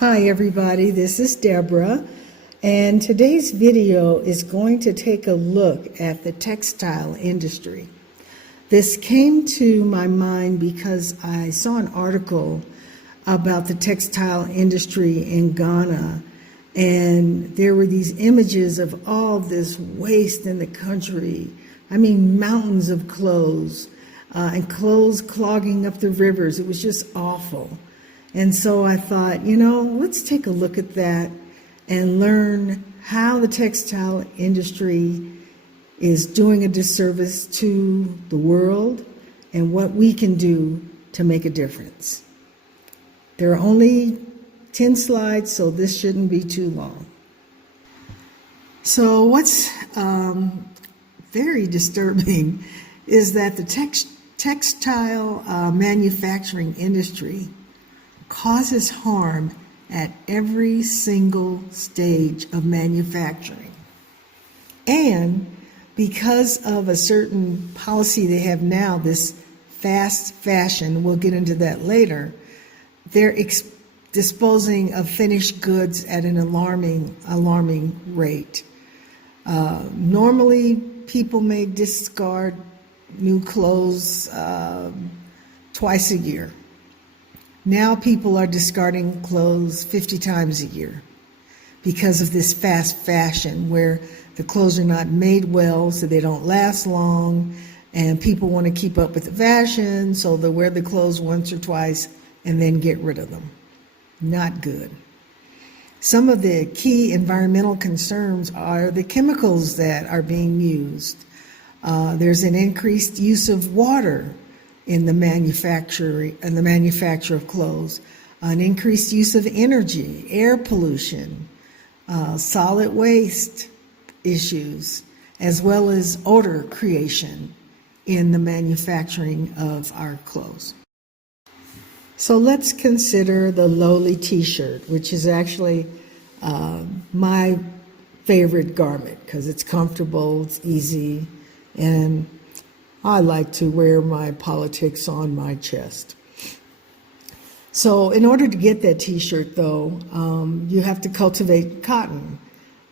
Hi everybody, this is Deborah, and today's video is going to take a look at the textile industry. This came to my mind because I saw an article about the textile industry in Ghana, and there were these images of all this waste in the country. I mean, mountains of clothes, and clothes clogging up the rivers. It was just awful. And so I thought, let's take a look at that and learn how the textile industry is doing a disservice to the world and what we can do to make a difference. There are only 10 slides, so this shouldn't be too long. So what's very disturbing is that the textile manufacturing industry causes harm at every single stage of manufacturing. And because of a certain policy they have now, this fast fashion, we'll get into that later, they're disposing of finished goods at an alarming rate. Normally, people may discard new clothes twice a year. Now people are discarding clothes 50 times a year because of this fast fashion where the clothes are not made well, so they don't last long, and people want to keep up with the fashion, so they'll wear the clothes once or twice and then get rid of them. Not good. Some of the key environmental concerns are the chemicals that are being used. There's an increased use of water in the manufacture of clothes, an increased use of energy, air pollution, solid waste issues, as well as odor creation in the manufacturing of our clothes. So let's consider the lowly t-shirt, which is actually my favorite garment because it's comfortable, it's easy, and I like to wear my politics on my chest. So in order to get that t-shirt, though, you have to cultivate cotton,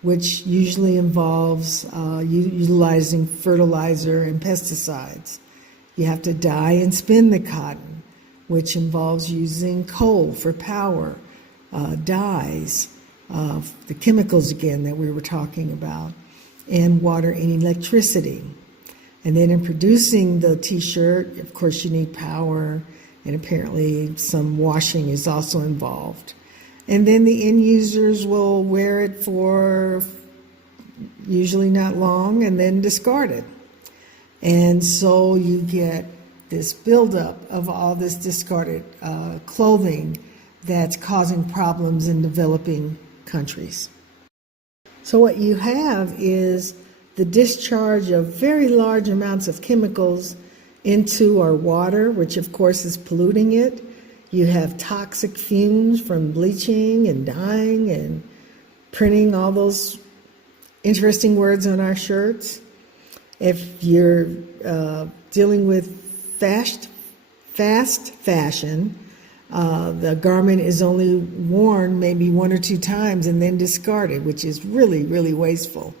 which usually involves utilizing fertilizer and pesticides. You have to dye and spin the cotton, which involves using coal for power, dyes, the chemicals again that we were talking about, and water and electricity. And then in producing the t-shirt, of course, you need power, and apparently some washing is also involved. And then the end users will wear it for usually not long and then discard it. And so you get this buildup of all this discarded clothing that's causing problems in developing countries. So what you have is the discharge of very large amounts of chemicals into our water, which of course is polluting it. You have toxic fumes from bleaching and dyeing and printing all those interesting words on our shirts. If you're dealing with fast fashion, the garment is only worn maybe 1 or 2 times and then discarded, which is really, really wasteful.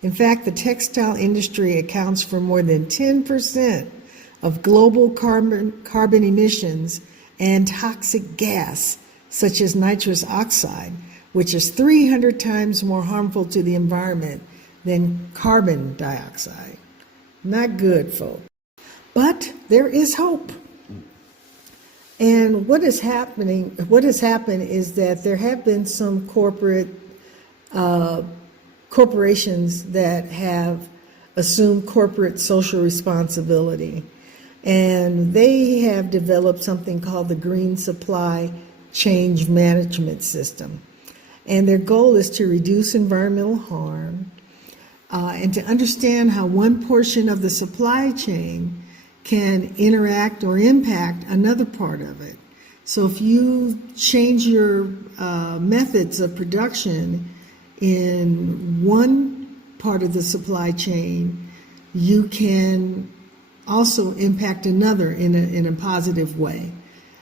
In fact, the textile industry accounts for more than 10% of global carbon emissions and toxic gas, such as nitrous oxide, which is 300 times more harmful to the environment than carbon dioxide. Not good, folks. But there is hope. And what has happened is that there have been some corporations that have assumed corporate social responsibility, and they have developed something called the Green Supply Chain Management System. And their goal is to reduce environmental harm and to understand how one portion of the supply chain can interact or impact another part of it. So if you change your methods of production in one part of the supply chain, you can also impact another in a positive way.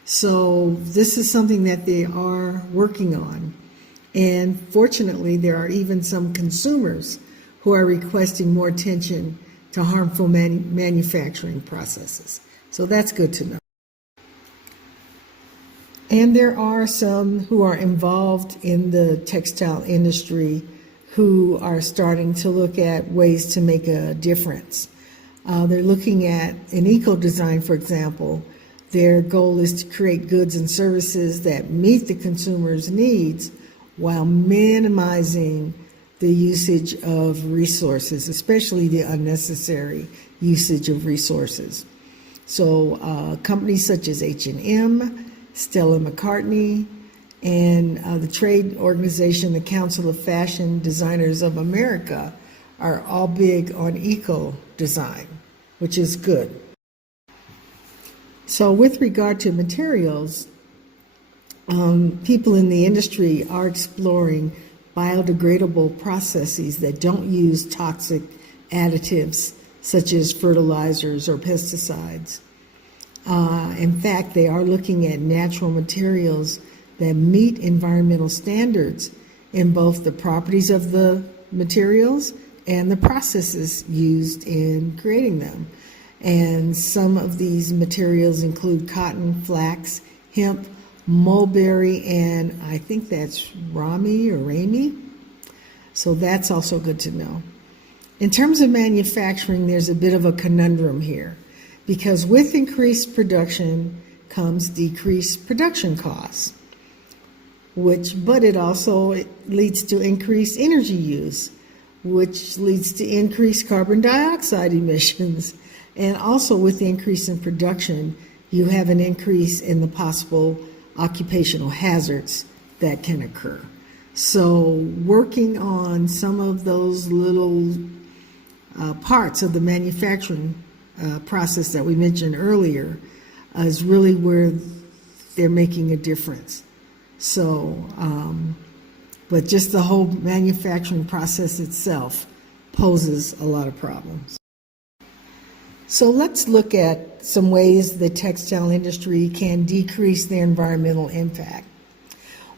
So this is something that they are working on. And fortunately, there are even some consumers who are requesting more attention to harmful manufacturing processes. So that's good to know. And there are some who are involved in the textile industry who are starting to look at ways to make a difference. They're looking at in eco-design, for example. Their goal is to create goods and services that meet the consumer's needs while minimizing the usage of resources, especially the unnecessary usage of resources. So companies such as H&M, Stella McCartney, and the trade organization, the Council of Fashion Designers of America, are all big on eco-design, which is good. So with regard to materials, people in the industry are exploring biodegradable processes that don't use toxic additives such as fertilizers or pesticides. In fact, they are looking at natural materials that meet environmental standards in both the properties of the materials and the processes used in creating them. And some of these materials include cotton, flax, hemp, mulberry, and I think that's rami. So that's also good to know. In terms of manufacturing, there's a bit of a conundrum here because with increased production comes decreased production costs, but it also leads to increased energy use, which leads to increased carbon dioxide emissions. And also with the increase in production, you have an increase in the possible occupational hazards that can occur. So working on some of those little parts of the manufacturing process that we mentioned earlier is really where they're making a difference. So, but just the whole manufacturing process itself poses a lot of problems. So let's look at some ways the textile industry can decrease their environmental impact.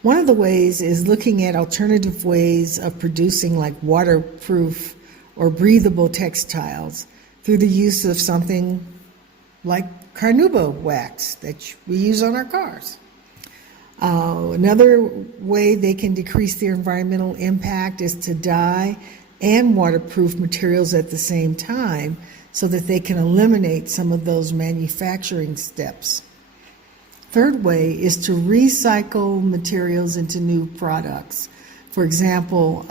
One of the ways is looking at alternative ways of producing like waterproof or breathable textiles through the use of something like carnauba wax that we use on our cars. Another way they can decrease their environmental impact is to dye and waterproof materials at the same time so that they can eliminate some of those manufacturing steps. Third way is to recycle materials into new products. For example,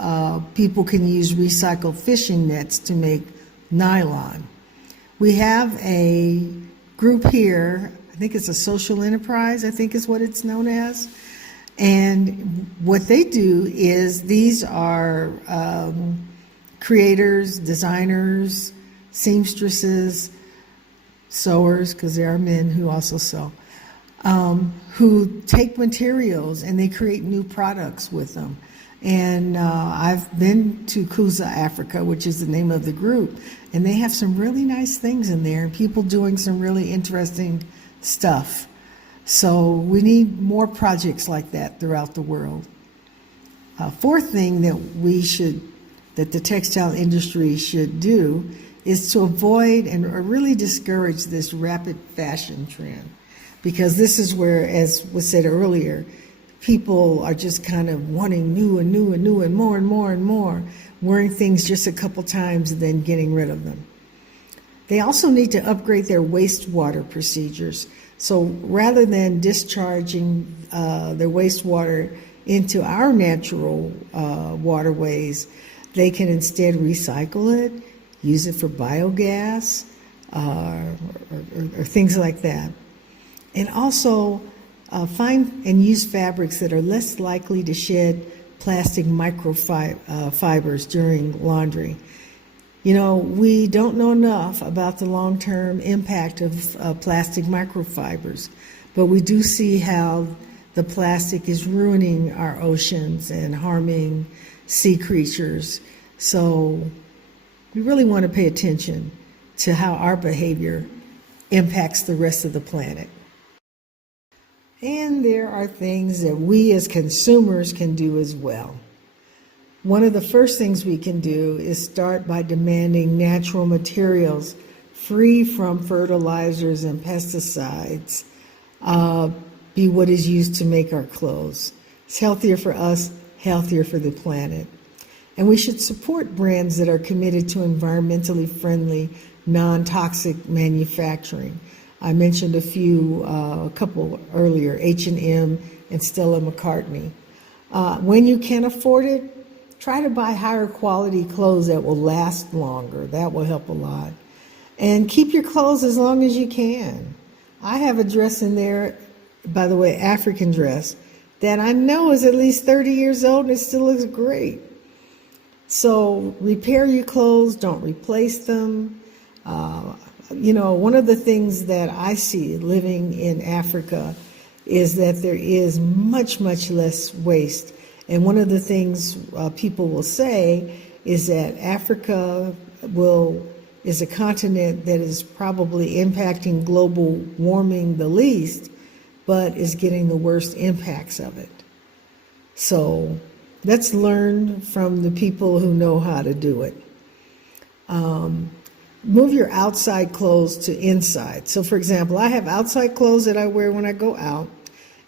people can use recycled fishing nets to make nylon. We have a group here, I think it's a social enterprise, I think is what it's known as. And what they do is these are creators, designers, seamstresses, sewers, because there are men who also sew, who take materials and they create new products with them. And I've been to Kuza, Africa, which is the name of the group, and they have some really nice things in there and people doing some really interesting stuff. So we need more projects like that throughout the world. Fourth thing that the textile industry should do is to avoid and really discourage this rapid fashion trend, because this is where, as was said earlier, people are just kind of wanting new and new and new and more, wearing things just a couple times and then getting rid of them. They also need to upgrade their wastewater procedures. So rather than discharging their wastewater into our natural waterways, they can instead recycle it, use it for biogas, or things like that. And also find and use fabrics that are less likely to shed plastic microfibers during laundry. You know, we don't know enough about the long-term impact of plastic microfibers, but we do see how the plastic is ruining our oceans and harming sea creatures. So we really want to pay attention to how our behavior impacts the rest of the planet. And there are things that we as consumers can do as well. One of the first things we can do is start by demanding natural materials free from fertilizers and pesticides be what is used to make our clothes. It's healthier for us, healthier for the planet. And we should support brands that are committed to environmentally friendly, non-toxic manufacturing. I mentioned a couple earlier, H&M and Stella McCartney. When you can afford it, try to buy higher quality clothes that will last longer. That will help a lot. And keep your clothes as long as you can. I have a dress in there, by the way, African dress, that I know is at least 30 years old and it still looks great. So repair your clothes, don't replace them. One of the things that I see living in Africa is that there is much, much less waste. And one of the things people will say is that Africa is a continent that is probably impacting global warming the least, but is getting the worst impacts of it. So let's learn from the people who know how to do it. Move your outside clothes to inside. So for example, I have outside clothes that I wear when I go out,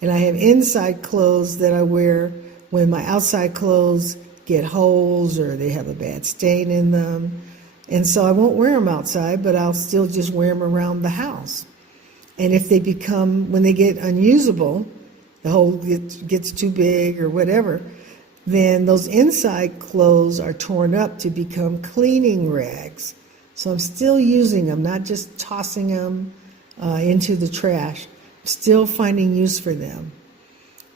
and I have inside clothes that I wear when my outside clothes get holes or they have a bad stain in them. And so I won't wear them outside, but I'll still just wear them around the house. And if when they get unusable, the hole gets too big or whatever, then those inside clothes are torn up to become cleaning rags. So I'm still using them, not just tossing them into the trash. I'm still finding use for them.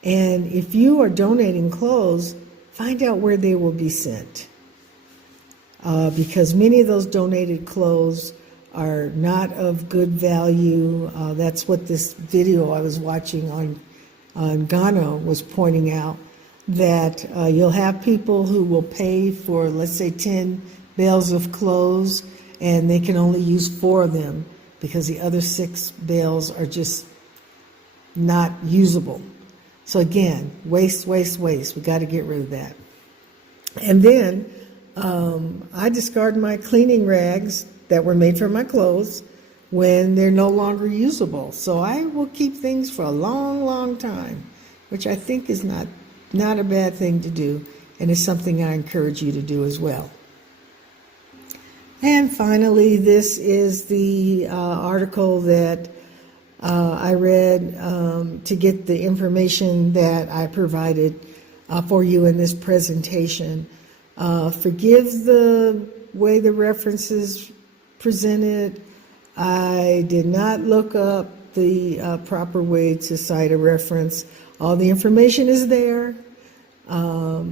And if you are donating clothes, find out where they will be sent. Because many of those donated clothes are not of good value. That's what this video I was watching on Ghana was pointing out, that you'll have people who will pay for, let's say, 10 bales of clothes, and they can only use 4 of them because the other 6 bales are just not usable. So again, waste, waste, waste. We got to get rid of that. And then I discard my cleaning rags that were made for my clothes when they're no longer usable. So I will keep things for a long, long time, which I think is not a bad thing to do, and is something I encourage you to do as well. And finally, this is the article that I read to get the information that I provided for you in this presentation. Forgive the way the references presented. I did not look up the proper way to cite a reference. All the information is there, but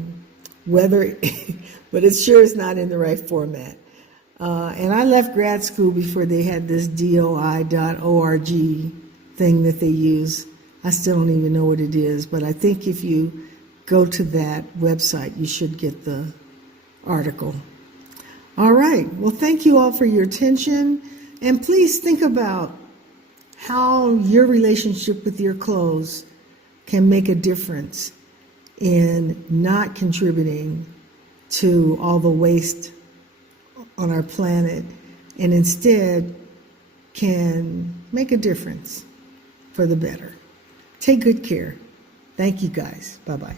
it sure is not in the right format. And I left grad school before they had this DOI.org thing that they use. I still don't even know what it is, but I think if you go to that website, you should get the article. All right. Well, thank you all for your attention. And please think about how your relationship with your clothes can make a difference in not contributing to all the waste on our planet, and instead can make a difference for the better. Take good care. Thank you guys. Bye-bye.